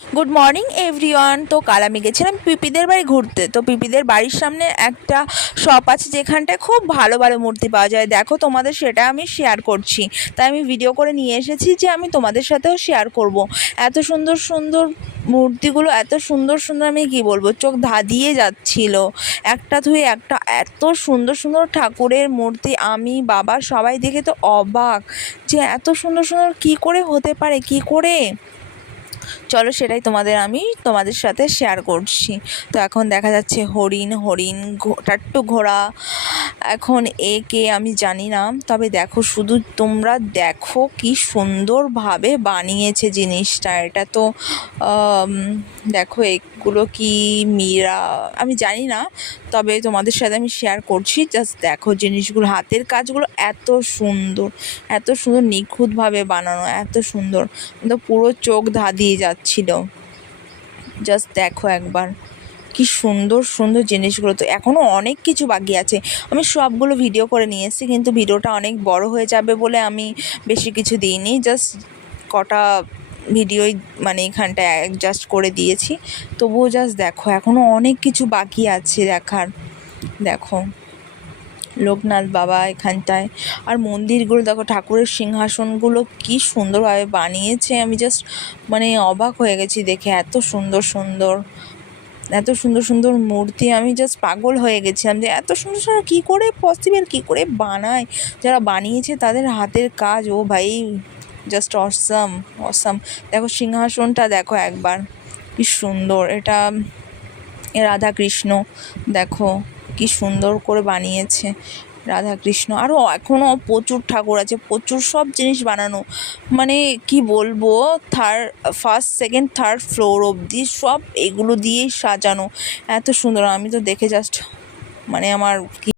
Good morning everyone. তো কাল আমি গেছিলাম পিপিদের বাড়ি ঘুরতে। তো পিপিদের বাড়ির সামনে একটা শপ আছে যেখানটায় খুব ভালো ভালো মূর্তি পাওয়া যায়। দেখো তোমাদের সেটা আমি শেয়ার করছি, তাই আমি ভিডিও করে নিয়ে এসেছি যে আমি তোমাদের সাথেও শেয়ার করব। এত সুন্দর সুন্দর মূর্তিগুলো, এত সুন্দর সুন্দর, আমি কি বলবো, চোখ ধাঁধিয়ে যাচ্ছিল একটা ধুয়ে একটা। এত সুন্দর সুন্দর ঠাকুরের মূর্তি, আমি বাবা সবাই দেখে তো অবাক যে এত সুন্দর সুন্দর কী করে হতে পারে, কী করে। চলো সেটাই তোমাদের সাথে শেয়ার করছি। তো এখন দেখা যাচ্ছে হরিণ টাট্টু ঘোড়া। এখন কে আমি জানি না, তবে দেখো শুধু তোমরা দেখো কি সুন্দরভাবে বানিয়েছে জিনিসটা। এটা তো দেখো এগুলো কি মীরা আমি জানি না, তবে তোমাদের সাথে আমি শেয়ার করছি। জাস্ট দেখো জিনিসগুলো, হাতের কাজগুলো এত সুন্দর, এত সুন্দর নিখুঁতভাবে বানানো, এত সুন্দর, কিন্তু পুরো চোখ ধাঁধিয়ে যাচ্ছিল। জাস্ট দেখো একবার কি সুন্দর সুন্দর জিনিসগুলো। তো এখনও অনেক কিছু বাকি আছে, আমি সবগুলো ভিডিও করে নিয়ে এসেছি, কিন্তু ভিডিওটা অনেক বড় হয়ে যাবে বলে আমি বেশি কিছু দিইনি। জাস্ট কটা ভিডিওই মানে এখানটায় অ্যাডজাস্ট করে দিয়েছি। তবুও জাস্ট দেখো এখনও অনেক কিছু বাকি আছে দেখার। দেখো লোকনাথ বাবা এখানটায়, আর মন্দিরগুলো দেখো, ঠাকুরের সিংহাসনগুলো কি সুন্দরভাবে বানিয়েছে। আমি জাস্ট মানে অবাক হয়ে গেছি দেখে, এত সুন্দর সুন্দর, এত সুন্দর সুন্দর মূর্তি। আমি জাস্ট পাগল হয়ে গেছিলাম যে এত সুন্দর সুন্দর কী করে পসিবল, কী করে বানায় যারা বানিয়েছে, তাদের হাতের কাজ। ও ভাই জাস্ট অসাম অসাম। দেখো সিংহাসনটা দেখো একবার কি সুন্দর। এটা রাধাকৃষ্ণ, দেখো কি সুন্দর করে বানিয়েছে রাধাকৃষ্ণ। আরও এখনও প্রচুর ঠাকুর আছে, প্রচুর সব জিনিস বানানো, মানে কি বলবো, ফার্স্ট সেকেন্ড থার্ড ফ্লোর অবধি সব এগুলো দিয়েই সাজানো, এত সুন্দর। আমি তো দেখে জাস্ট মানে আমার কি